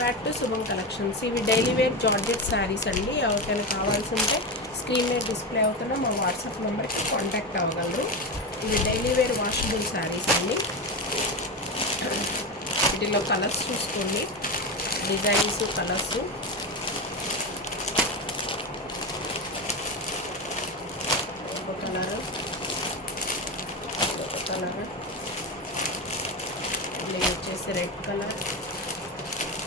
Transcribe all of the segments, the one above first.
Back to శుభం collections. ఇవి daily wear georgette saris అండి. ఎవరికైనా కావాల్సి ఉంటే స్క్రీన్ మీద డిస్ప్లే అవుతున్న మా వాట్సాప్ నెంబర్కి కాంటాక్ట్ అవ్వగలరు. ఇవి డైలీ వేర్ వాషబుల్ శారీస్ అండి. వీటిలో కలర్స్ చూసుకోండి, డిజైన్స్, కలర్స్. ఒక కలర్, ఒక కలర్, ఇది వచ్చేసి రెడ్ కలర్,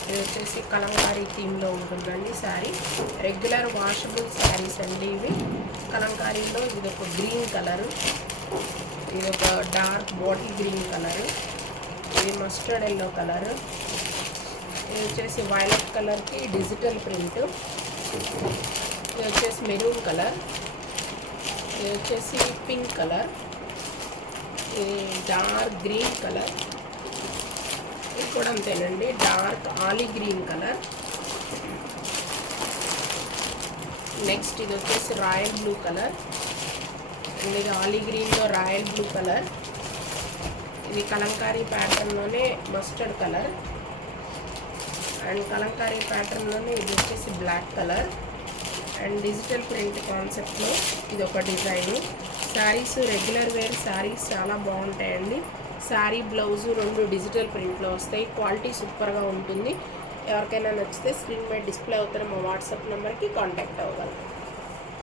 ఇది వచ్చేసి కలంకారీ థీమ్లో ఉంటుందండి శారీ. రెగ్యులర్ వాషబుల్ శారీస్ అండి ఇవి. కలంకారీలో ఇది ఒక గ్రీన్ కలరు, ఇది ఒక డార్క్ బాటిల్ గ్రీన్ కలరు, ఇది మస్టర్డ్ ఎల్లో కలరు, ఇది వచ్చేసి వైలెట్ కలర్కి డిజిటల్ ప్రింట్, ఇది వచ్చేసి మెరూన్ కలర్, ఇది వచ్చేసి పింక్ కలర్, ఇది డార్క్ గ్రీన్ కలర్, ఇది కూడా అంతేనండి dark Ali green colour. Next ఇది వచ్చేసి రాయల్ బ్లూ కలర్, అండ్ ఇది ఆలీ గ్రీన్లో రాయల్ బ్లూ కలర్, ఇది కలంకారీ ప్యాటర్న్లోనే మస్టర్డ్ కలర్, అండ్ కలంకారీ ప్యాటర్న్లోనే ఇది వచ్చేసి black colour, and digital print కాన్సెప్ట్లో ఇది ఒక design. Saris regular wear saris చాలా బాగుంటాయండి. శారీ బ్లౌజు రెండు డిజిటల్ ప్రింట్లో వస్తాయి. క్వాలిటీ సూపర్గా ఉంటుంది. ఎవరికైనా నచ్చితే స్క్రీన్ మీద డిస్ప్లే అవుతున్న మా వాట్సాప్ నెంబర్కి కాంటాక్ట్ అవ్వగలరు.